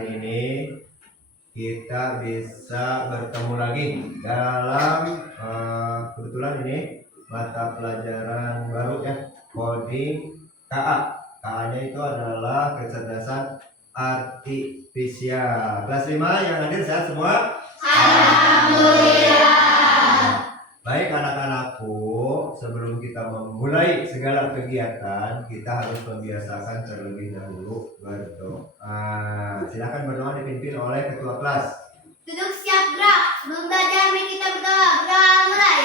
hari ini kita bisa bertemu lagi dalam kebetulan ini mata pelajaran baru ya, coding KA. KA-nya itu adalah kecerdasan artifisial. Kelas 5 yang hadir sehat semua? Alhamdulillah. Baik anak-anakku, sebelum kita memulai segala kegiatan, kita harus membiasakan terlebih dahulu berdoa. Silakan berdoa dipimpin oleh ketua kelas. Duduk siap gerak. Sebelum belajar mari kita berdoa. Berdoa mulai.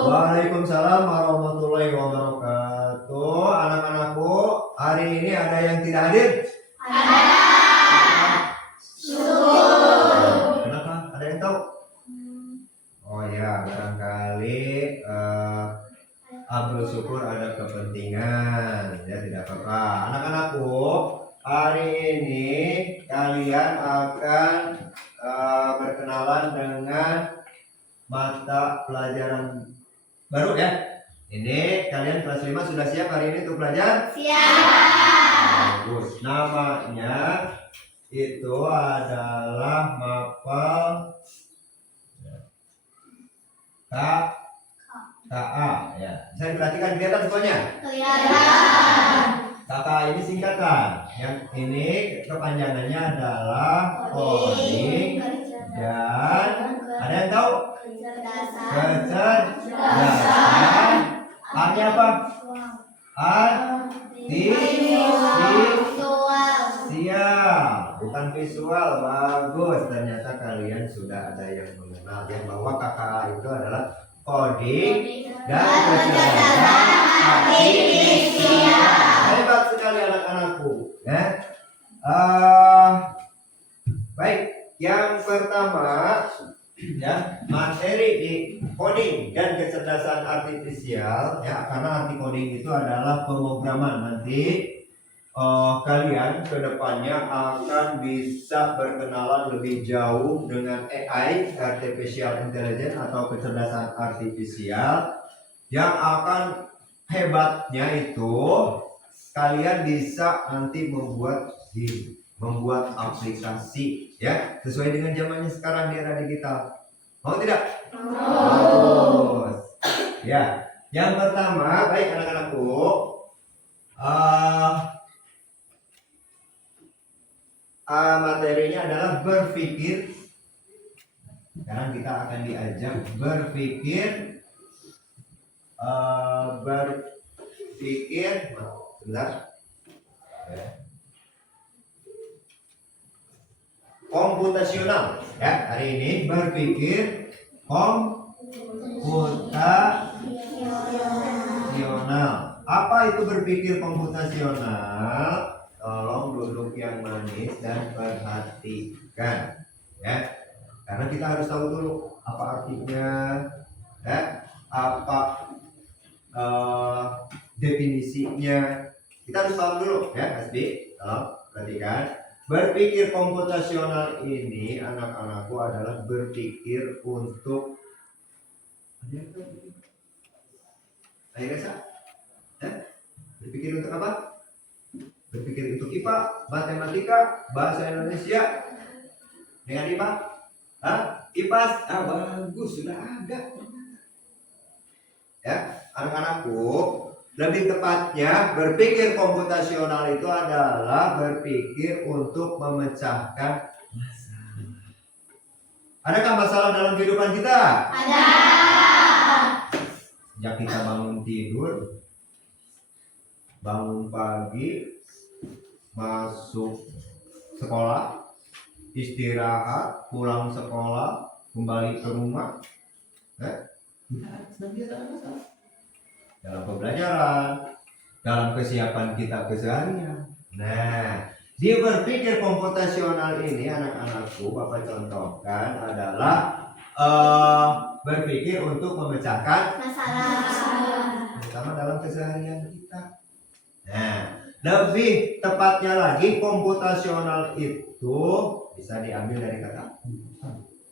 Waalaikumsalam warahmatullahi wabarakatuh. Anak-anakku, hari ini ada yang tidak hadir? Ada. Kenapa? Ada yang tahu? Oh ya, barangkali Abdul Syukur ada kepentingan. Ya, tidak apa-apa. Anak-anakku, hari ini kalian akan berkenalan dengan mata pelajaran baru ya. Ini kalian kelas 5 sudah siap hari ini untuk belajar? Siap. Bagus. Namanya itu adalah mapel KA ya. Bisa diperhatikan kelihatan semuanya? Kelihatan. KA ini singkatan. Yang ini kepanjangannya adalah coding dan ada yang tahu? Kecerdasan. Artinya apa? Artifisial, bukan visual. Bagus, ternyata kalian sudah ada yang mengenal ya bahwa KKA itu adalah coding dan kecerdasan artifisial. Hebat sekali anak-anakku ya. Baik, yang pertama ya, materi di coding dan kecerdasan artifisial ya, karena arti coding itu adalah pemrograman. Nanti kalian kedepannya akan bisa berkenalan lebih jauh dengan AI, artificial intelligence atau kecerdasan artifisial, yang akan hebatnya itu kalian bisa nanti membuat aplikasi ya sesuai dengan zamannya sekarang di era digital. Mau tidak? Bagus. Ya, yang pertama, baik anak-anakku, materinya adalah berpikir. Sekarang kita akan diajak berpikir, sebentar. Komputasional ya, hari ini berpikir komputasional. Apa itu berpikir komputasional? Tolong duduk yang manis dan perhatikan ya, karena kita harus tahu dulu apa artinya ya, apa definisinya. Kita harus tahu dulu ya, SD. Tolong perhatikan. Berpikir komputasional ini anak-anakku adalah berpikir untuk berpikir untuk apa? Berpikir untuk IPA, matematika, bahasa Indonesia dengan IPA? IPA? Bagus, sudah ada. Ya, anak-anakku, lebih tepatnya berpikir komputasional itu adalah berpikir untuk memecahkan masalah. Adakah masalah dalam kehidupan kita? Ada. Sejak kita bangun tidur, bangun pagi, masuk sekolah, istirahat, pulang sekolah, kembali ke rumah, senantiasa ada masalah dalam pembelajaran, dalam kesiapan kita keseharian. Nah, di berpikir komputasional ini anak-anakku, Bapak contohkan adalah berpikir untuk memecahkan Masalah. terutama dalam keseharian kita. Nah, lebih tepatnya lagi komputasional itu bisa diambil dari kata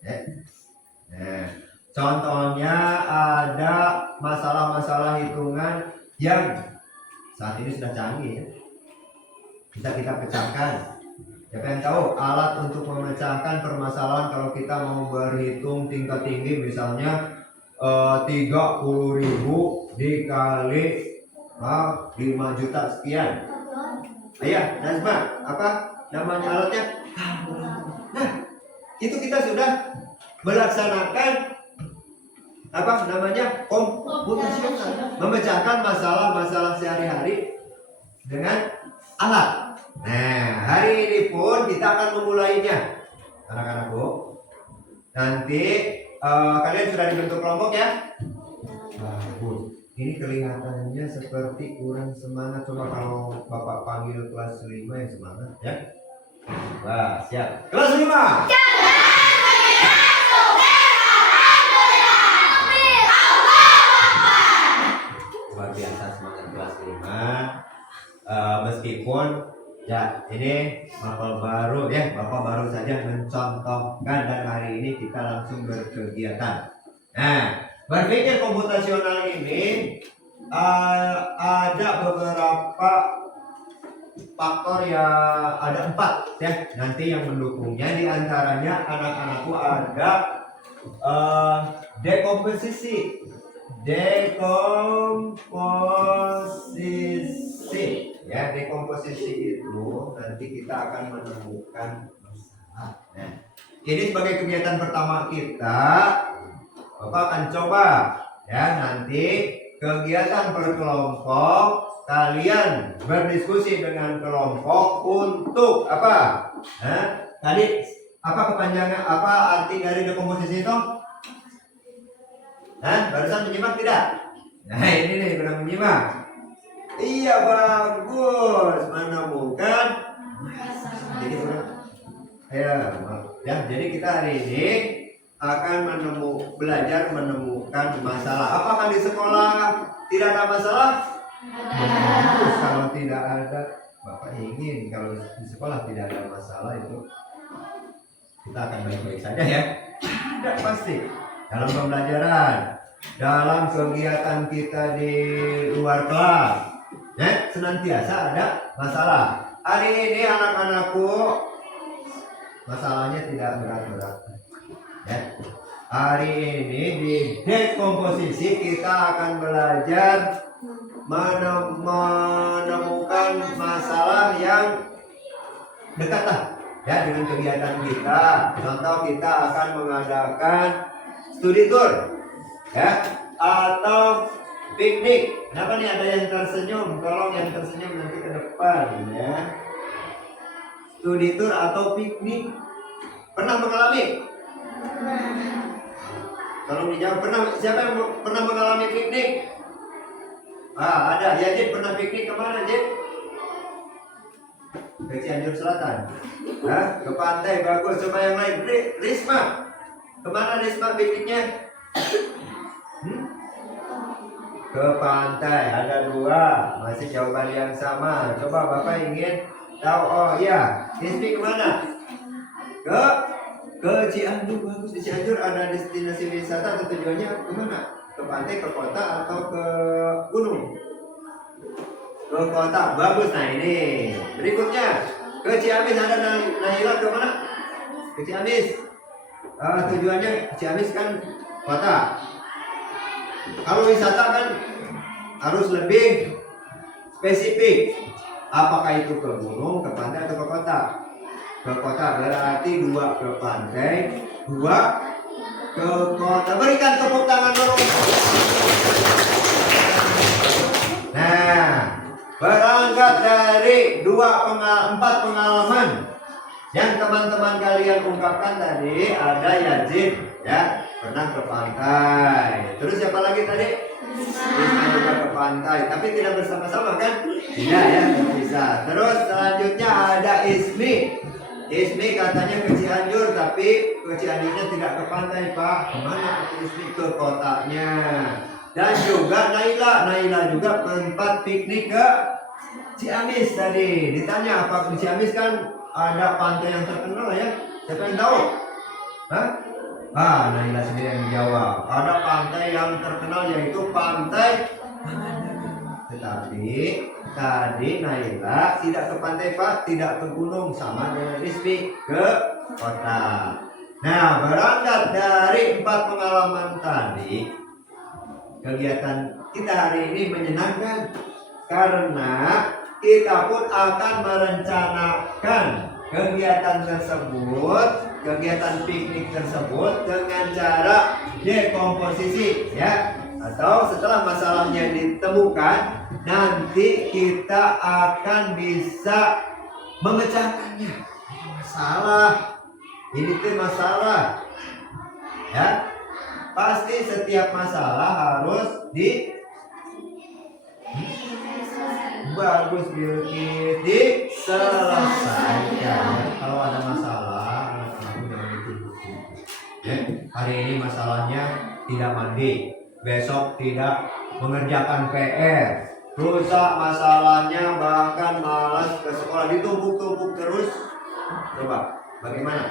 ya. Nah, contohnya ada masalah-masalah hitungan yang saat ini sudah canggih ya. Bisa kita pecahkan. Siapa yang tahu alat untuk memecahkan permasalahan kalau kita mau berhitung tingkat tinggi misalnya 30.000 dikali 5 juta sekian. Ayah, Nazma, apa namanya alatnya? Nah, itu kita sudah melaksanakan apa namanya komputasional, memecahkan masalah-masalah sehari-hari dengan alat. Nah, hari ini pun kita akan memulainya, anak-anakku. Nanti kalian sudah dibentuk kelompok ya? Bagus. Ini kelihatannya seperti kurang semangat. Coba kalau Bapak panggil kelas 5 yang semangat ya. Wah, siap. Kelas 5. Luar biasa semangat kelas 5. Meskipun ya ini Bapak baru ya, Bapak baru saja mencontohkan dan hari ini kita langsung berkegiatan. Nah, berpikir komputasional ini ada beberapa faktor ya, ada 4 ya. Nanti yang mendukungnya diantaranya anak-anakku ada dekomposisi ya. Dekomposisi itu nanti kita akan menemukan masalah. Nah, ini sebagai kegiatan pertama kita, Bapak akan coba ya, nanti kegiatan berkelompok kalian berdiskusi dengan kelompok untuk apa? Tadi apa kepanjangan, apa arti dari dekomposisi itu? Barusan menyimak tidak? Nah, ini nih benar menyimak. Iya, bagus, menemukan. Jadi jadi kita hari ini akan belajar menemukan masalah. Apakah di sekolah tidak ada masalah? Bagus, kalau tidak ada, Bapak ingin kalau di sekolah tidak ada masalah itu kita akan baik-baik saja ya. Tidak pasti dalam pembelajaran, dalam kegiatan kita di luar kelas, ya, senantiasa ada masalah. Hari ini anak-anakku masalahnya tidak berat-berat. Ya. Hari ini di dekomposisi kita akan belajar menemukan masalah yang dekat lah ya dengan kegiatan kita. Contoh kita akan mengadakan studi tour ya atau piknik. Kenapa nih ada yang tersenyum? Tolong yang tersenyum nanti ke depan ya. Studi tour atau piknik pernah mengalami? Tolong dijawab. Siapa yang pernah mengalami piknik? Ada. Ya, Jid pernah piknik kemana, Jid? Ke Cianjur Selatan. Ke pantai, bagus. Coba yang lain. Risma. Kemana Risma pikniknya? Ke pantai. Ada 2. Masih jawaban yang sama. Coba Bapak ingin tahu. Oh iya. Rizky kemana? Ke Cianjur. Bagus. Di Cianjur ada destinasi wisata atau tujuannya kemana? Ke pantai, ke kota, atau ke gunung? Ke kota, bagus. Nah ini berikutnya ke Ciamis. Ada Naila kemana? Ke Ciamis. Tujuannya Ciamis kan kota. Kalau wisata kan harus lebih spesifik. Apakah itu ke gunung, ke pantai, atau ke kota? Ke kota berarti 2 ke pantai, 2 ke kota. Berikan tepuk tangan dulu. Nah, Berangkat dari 4 pengalaman yang teman-teman kalian ungkapkan tadi, ada Yazid ya, pernah ke pantai. Terus siapa lagi tadi? Isma juga ke pantai, tapi tidak bersama-sama kan? Tidak ya, tidak bisa. Terus selanjutnya ada Ismi. Ismi katanya ke Cianjur, tapi ke Cianjurnya tidak ke pantai, Pak. Kemana ke Ismi? Ke kotanya. Dan juga Naila juga tempat piknik ke Ciamis tadi. Ditanya apa di Ciamis kan ada pantai yang terkenal ya. Siapa yang tahu? Hah? Naila sendiri yang menjawab. Ada pantai yang terkenal yaitu pantai. Tetapi tadi Naila tidak ke pantai, Pak, tidak ke gunung, sama dengan Rizky ke kota. Nah, berangkat dari 4 pengalaman tadi, kegiatan kita hari ini menyenangkan karena kita pun akan merencanakan kegiatan tersebut, kegiatan piknik tersebut dengan cara dekomposisi ya. Atau setelah masalahnya ditemukan, nanti kita akan bisa memecahkannya. Ini tuh masalah ya. Pasti setiap masalah harus bagus Bilkis diselesaikan. Kalau ada masalah, anak-anakmu jangan ditunggu. Ya, hari ini masalahnya tidak mandi, besok tidak mengerjakan PR, rusak masalahnya, bahkan malas ke sekolah, ditumpuk-tumpuk terus. Coba, bagaimana?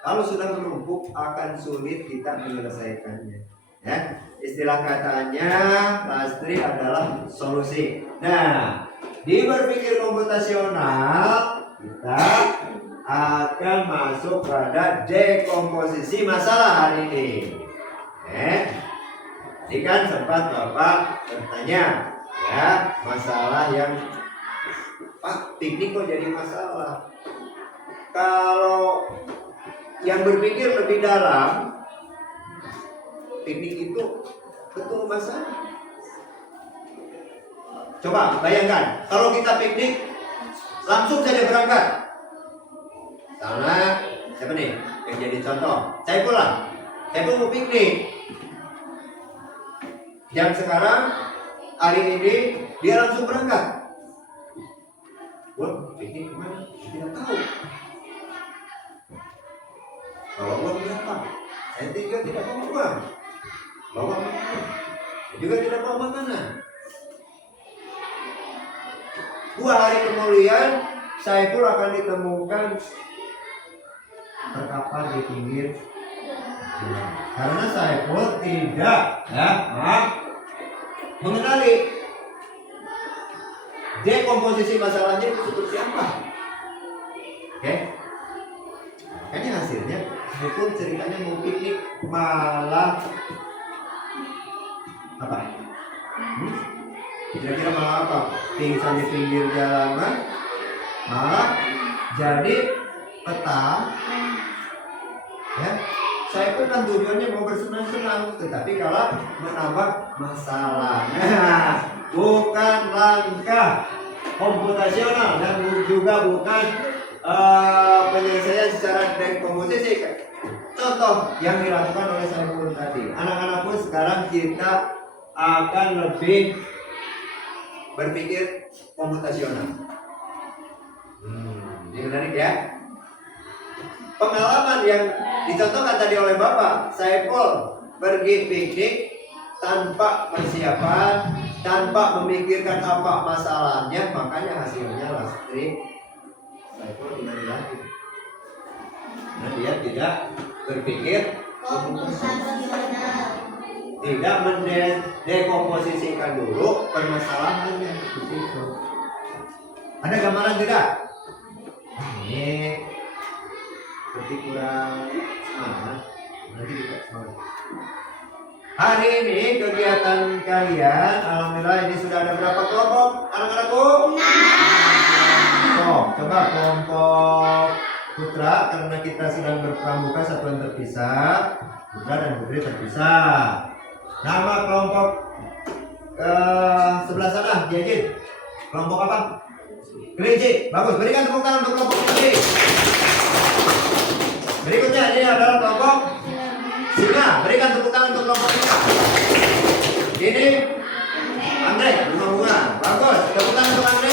Kalau sudah menumpuk akan sulit kita menyelesaikannya. Ya, istilah katanya Lastri adalah solusi. Nah, di berpikir komputasional kita akan masuk pada dekomposisi masalah hari ini. Ini kan sempat Bapak bertanya ya, masalah yang Pak, piknik kok jadi masalah. Kalau yang berpikir lebih dalam, piknik itu betul masalah. Coba bayangkan, kalau kita piknik langsung saja berangkat. Karena siapa nih yang jadi contoh? Saya mau piknik. Jam sekarang, hari ini dia langsung berangkat. Wah, piknik kemana? Tidak tahu. Bawa uang berapa? Saya juga tidak bawa uang. Bawa makanan. Saya juga tidak bawa makanan. 2 hari kemudian, Saiful akan ditemukan terkapar di pinggir jalan. Karena Saiful tidak mengenali dekomposisi masalahnya itu seperti apa. Oke? Makanya hasilnya Saiful ceritanya mau piknik malah apa? Kira-kira malah apa? Pingsan di pinggir jalanan, malah jadi petang. Ya, saya pun kan tujuannya mau bersenang-senang, tetapi kalau menambah masalah. Nah, bukan langkah komputasional dan juga bukan penyelesaian secara dekomposisi. Contoh yang dilakukan oleh saya pun tadi, anak-anakku sekarang kita akan lebih berpikir komputasional. Ini menarik ya. Pengalaman yang dicontohkan tadi oleh Bapak, Saiful pergi piknik tanpa persiapan, tanpa memikirkan apa masalahnya, makanya hasilnya Lastri Saiful kembali lagi. Nah, dia tidak berpikir komputasional, tidak mendekomposisikan dulu permasalahannya. Begitu. Ada gambaran tidak? Ini seperti kurang semangat. Nanti kita semangat. Hari ini kegiatan kalian, alhamdulillah ini sudah ada berapa kelompok anak-anakku? 6. Coba kelompok Putra, karena kita sedang berpramuka satuan terpisah, Putra dan Putri terpisah. Nama kelompok sebelah sana, Jajin. Kelompok apa? Kelinci. Bagus. Berikan tepuk tangan untuk kelompok kelinci. Berikutnya ini adalah kelompok singa. Berikan tepuk tangan untuk kelompok singa. Ini Andre, bunga. Bagus. Tepuk tangan untuk Andre.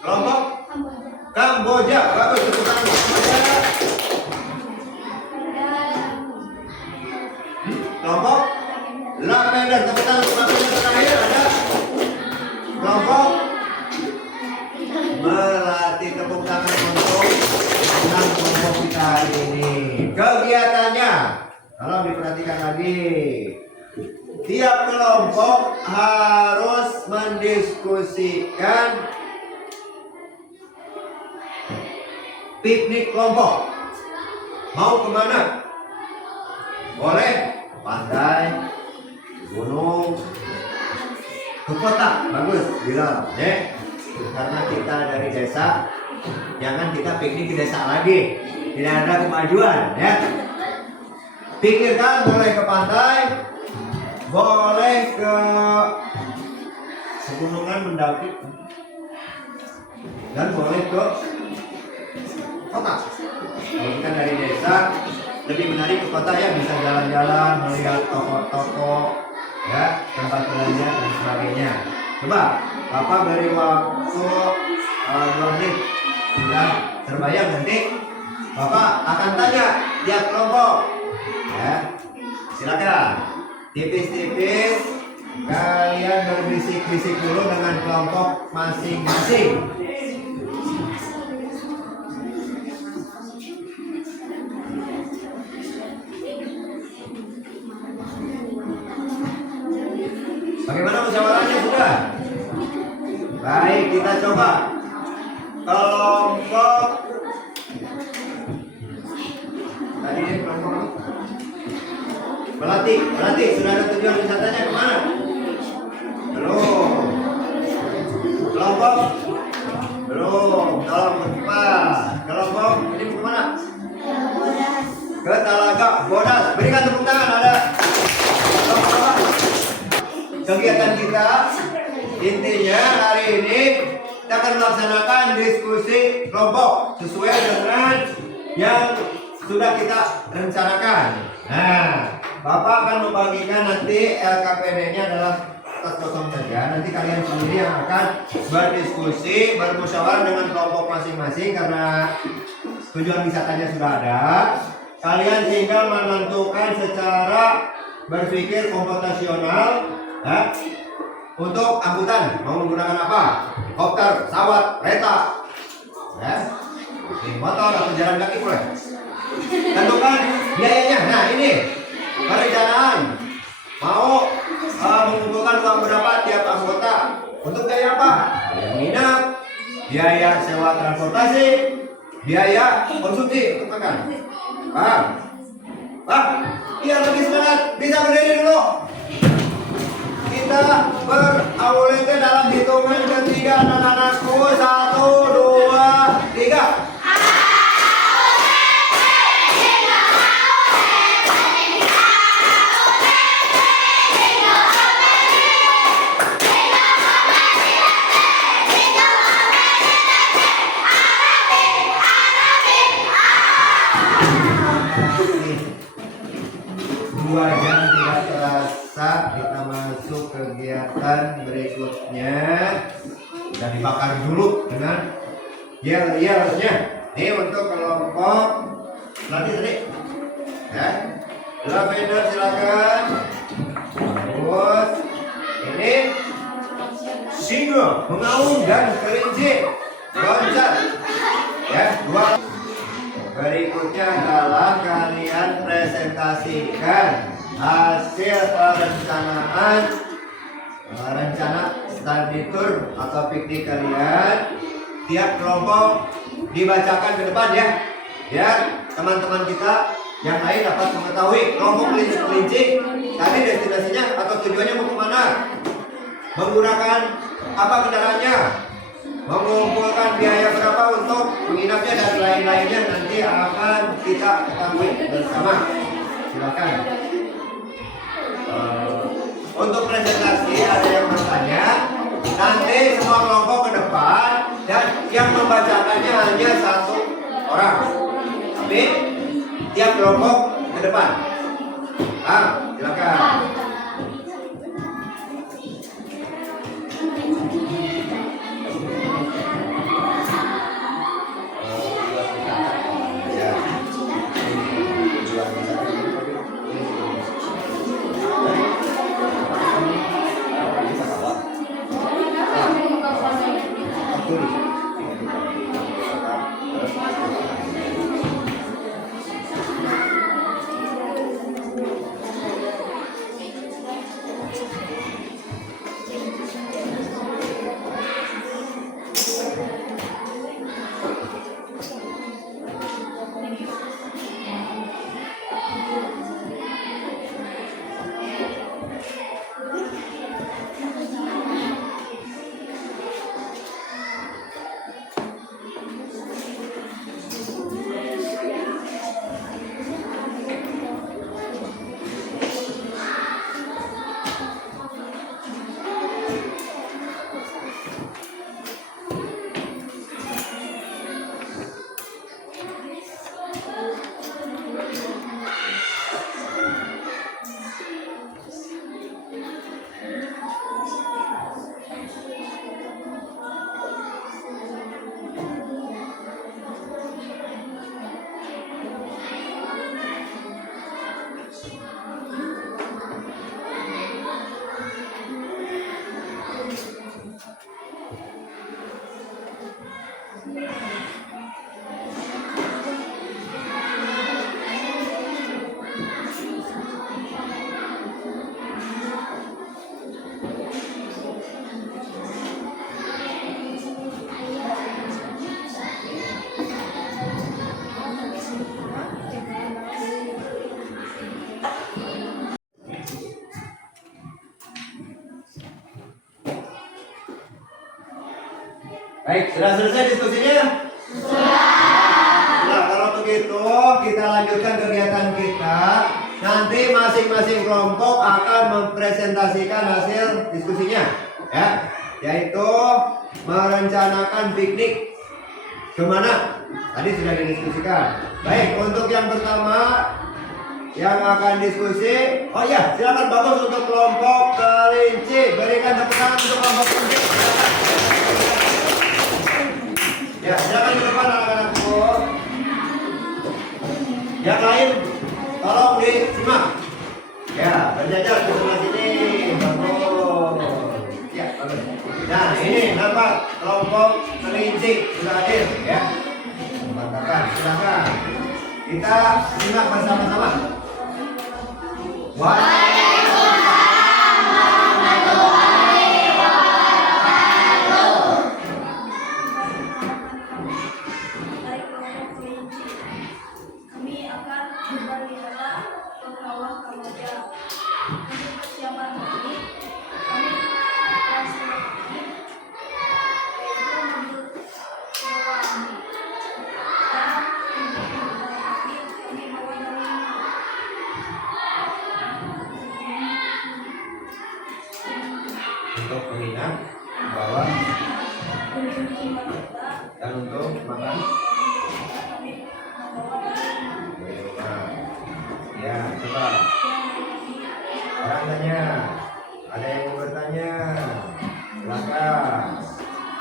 Kelompok Kamboja. Bagus. Tepuk tangan untuk Kamboja. Kelompok lavender. Tepuk tangan untuk lavender. Terakhir ada kelompok melati. Tepuk tangan untuk enam kelompok kita hari ini. Kegiatannya, kalau diperhatikan lagi, tiap kelompok harus mendiskusikan piknik kelompok. Mau kemana? Boleh ke pantai, ke gunung, ke kota. Bagus, bilang ya. Karena kita dari desa, jangan kita piknik ke desa lagi. Tidak ada kemajuan ya. Pikirkan, boleh ke pantai, boleh ke pegunungan mendaki, dan boleh ke kota. Kalau kita dari desa, lebih menarik ke kota ya, bisa jalan-jalan, melihat toko-toko, ya, tempat belanja dan sebagainya. Coba, Bapak beri waktu 2 menit. Sudah terbayang nanti Bapak akan tanya tiap kelompok. Ya, silakan. Tipis-tipis kalian berbisik-bisik dulu dengan kelompok masing-masing. Bagaimana musyawarahnya sudah? Baik, kita coba. Kelompok tadi ini kelompok Melati, sudah ada tujuan wisatanya kemana? Belum. Kelompok belum. Tolong bercepat. Kelompok ini mau kemana? Ke Talaga Bodas. Berikan tepuk tangan. Ada kegiatan kita intinya hari ini kita akan melaksanakan diskusi kelompok sesuai dengan yang sudah kita rencanakan. Nah, Bapak akan membagikan nanti LKPD-nya adalah kertas kosong saja. Nanti kalian sendiri yang akan berdiskusi, bermusyawarah dengan kelompok masing-masing karena tujuan wisatanya sudah ada. Kalian tinggal menentukan secara berpikir komputasional ya, untuk angkutan mau menggunakan apa? Kopter, pesawat, kereta, ya, motor atau jalan kaki boleh. Tentukan biayanya. Nah ini perencanaan mau mengumpulkan uang berapa tiap anggota untuk biaya apa? Biaya menginap, biaya sewa transportasi, biaya konsumsi untuk makan. Paham? Pak, biar lebih semangat bisa berdiri dulu. Kita berawalnya dalam hitungan ketiga anak-anakku. 1, 2, 3. Dua jam tidak terasa kita masuk kegiatan berikutnya. Sudah dibakar dulu dengan yel-yelnya. Ini untuk kelompok nanti tadi ya. Lavender silakan. Terus ini singa, mengaum dan kelinci loncat ya. Dua. Berikutnya adalah kalian presentasikan hasil perencanaan rencana study tour atau piknik kalian. Tiap kelompok dibacakan ke depan ya, biar teman-teman kita yang lain dapat mengetahui kelompok kelinci tadi destinasinya atau tujuannya mau kemana, menggunakan apa kendaraannya, mengumpulkan biaya berapa untuk menginapnya dan lain-lainnya nanti akan kita ketahui bersama. Silakan. Untuk presentasi ada yang bertanya, Nanti semua kelompok ke depan dan yang membacakannya hanya satu orang. Amin. Tiap kelompok ke depan. Silakan. Baik, sudah selesai diskusinya? Nah, kalau begitu kita lanjutkan kegiatan kita. Nanti masing-masing kelompok akan mempresentasikan hasil diskusinya, ya, yaitu merencanakan piknik kemana? Tadi sudah didiskusikan. Baik, untuk yang pertama yang akan diskusi, oh ya, silakan bagus untuk kelompok kelinci. Berikan tepuk tangan untuk kelompok kelinci. Ya, silakan ke depan anak-anakku. Yang lain, tolong disimak. Ya, berjajar di sebelah sini. Bagus. Ya, bagus. Nah, ini nampak kelompok kelinci sudah hadir, ya. Mantapkan, silakan. Kita simak bersama-sama. Untuk menginap, bawa dan untuk makan. Ya, coba. Orang tanya, ada yang mau bertanya? Silakan.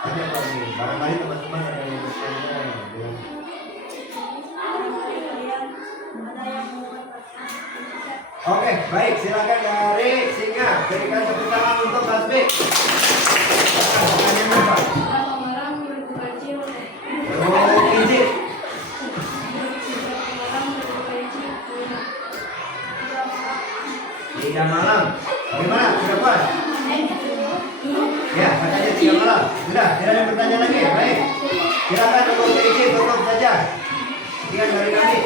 Tanya kok nih, barangkali teman-teman ada yang mau bertanya. Oke, baik, silakan dari Singa. Berikan tepuk tangan untuk Basmi. Pertanyaan apa? Oh, kelinci. Tiga malam. Bagaimana? Sudah puas? Ya, katanya 3 malam. Sudah, tidak ada bertanya lagi. Baik. Silakan untuk kelinci tutup saja. Sekian dari kami.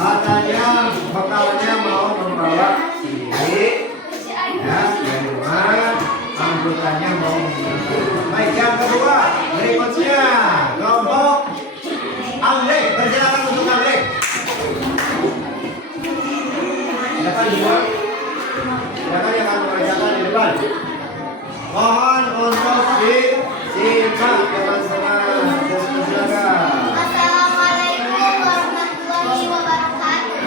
Katanya bekalnya mau membawa sendiri, ya, dari rumah, angkutannya mau membawa. Baik, yang kedua berikutnya kelompok anggrek. Persilakan untuk anggrek. Silakan di luar. Silakan yang akan mengerjakan di depan. Mohon untuk disimak dengan senang. Silakan. Assalamualaikum warahmatullahi wabarakatuh.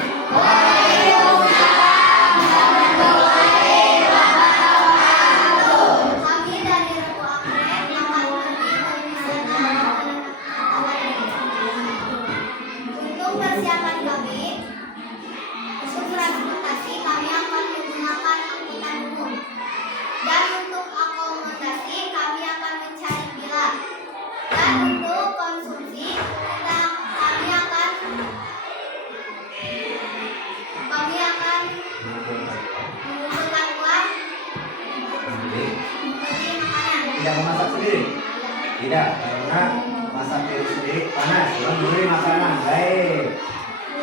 Kami dari Rebu Anggrek akan berbicara untuk persiapan kami untuk transportasi kami akan menggunakan angkutan umum, dan untuk akomodasi kami akan mencari villa, dan untuk konsumsi kami akan mengumpulkan uang membeli makanan. Tidak memasak sendiri? Tidak, karena masak diri sendiri panas. Membeli makanan. Baik.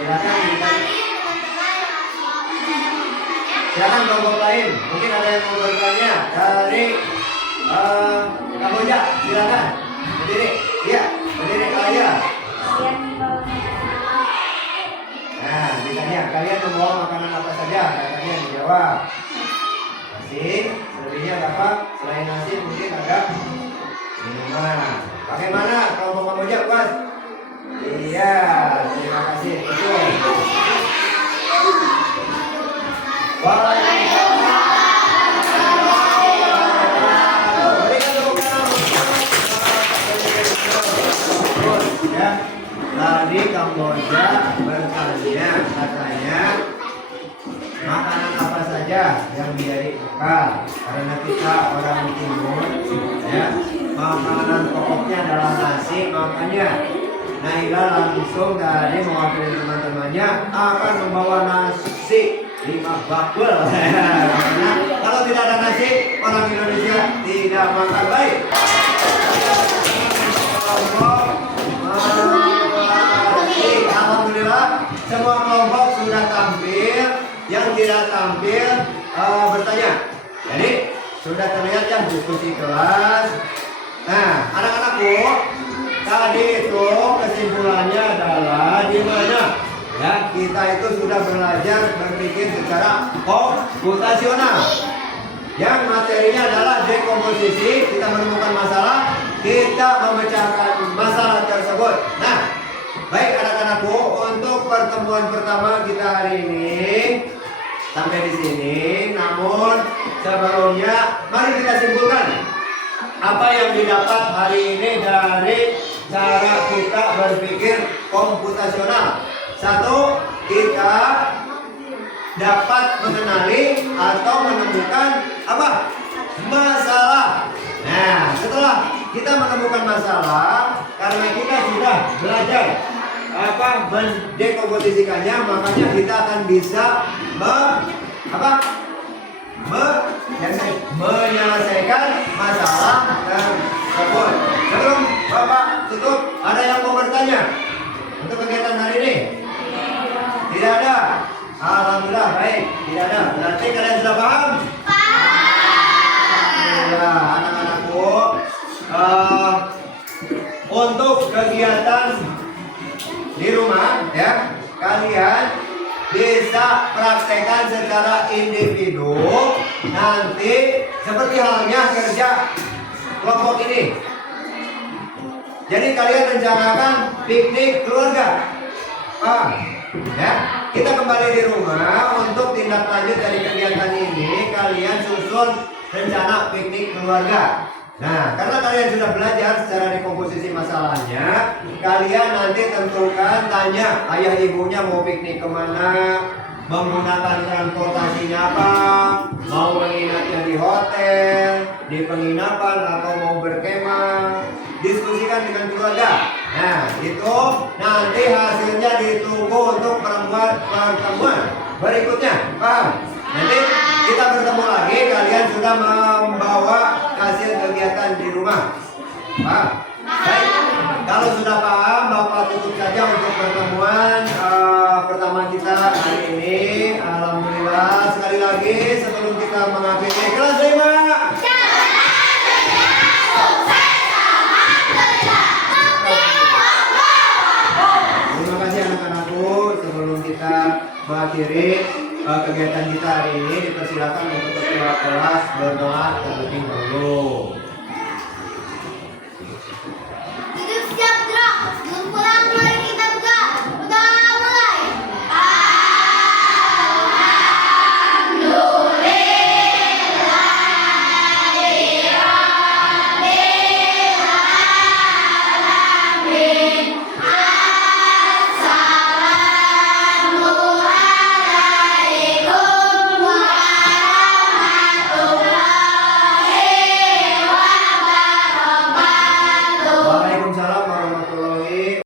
Silakan. Barangkali teman-teman yang ada yang mau bertanya. Silakan kelompok lain. Mungkin ada yang mau bertanya dari Kamboja. Silakan. Berdiri. Iya, berdiri kalian. Nah, ditanya kalian membawa makanan apa saja? Kalian dijawab. Nasi, selebihnya ada apa? Selain nasi mungkin ada minuman. Bagaimana kelompok Kamboja, Puas? Iya, terima kasih. Betul. Berikan tepuk tangan. Ya, tadi Kamboja bertanya, katanya makanan apa saja yang menjadi bekal, karena kita orang timur, ya, makanan pokoknya adalah nasi. Makanya Naila langsung dari mewakili teman-temannya akan membawa nasi 5 bakul. Karena kalau tidak ada nasi, orang Indonesia tidak makan. Baik. Alhamdulillah semua kelompok sudah tampil. Yang tidak tampil bertanya. Jadi sudah terlihat ya diskusi kelas. Nah, anak-anakku, tadi itu kesimpulannya adalah di mana? Ya, kita itu sudah belajar berpikir secara komputasional. Yang materinya adalah dekomposisi. Kita menemukan masalah, kita memecahkan masalah tersebut. Nah, baik anak-anakku, untuk pertemuan pertama kita hari ini sampai di sini. Namun sebelumnya, mari kita simpulkan apa yang didapat hari ini dari cara kita berpikir komputasional. Satu, kita dapat mengenali atau menemukan apa? Masalah. Nah, setelah kita menemukan masalah, karena kita sudah belajar mendekomposisikannya, makanya kita akan bisa menyelesaikan masalah tersebut. Sebelum Bapak tutup, ada yang mau bertanya untuk kegiatan hari ini? Tidak ada. Alhamdulillah, baik. Tidak ada. Berarti kalian sudah paham? Ya, anak-anakku, untuk kegiatan di rumah, ya, kalian bisa praktekkan secara individu. Nanti seperti halnya kerja kelompok ini. Jadi kalian rencanakan piknik keluarga. Ya, kita kembali di rumah untuk tindak lanjut dari kegiatan ini. Kalian susun rencana piknik keluarga. Nah, karena kalian sudah belajar secara dekomposisi masalahnya, kalian nanti tentukan, tanya ayah ibunya mau piknik kemana, menggunakan transportasinya apa, mau menginapnya di hotel, di penginapan, atau mau berkemah. Diskusikan dengan keluarga. Nah, itu nanti hasilnya ditunggu untuk pertemuan berikutnya. Paham? Nanti kita bertemu lagi, kalian sudah membawa hasil kegiatan di rumah. Paham? Baik. Kalau sudah paham, Bapak tutup saja untuk pertemuan pertama kita hari ini. Alhamdulillah, sekali lagi sebelum kita mengakhiri kelas 5. mengakhiri kegiatan kita hari ini, dipersilakan untuk ketua kelas berdoa terlebih dahulu.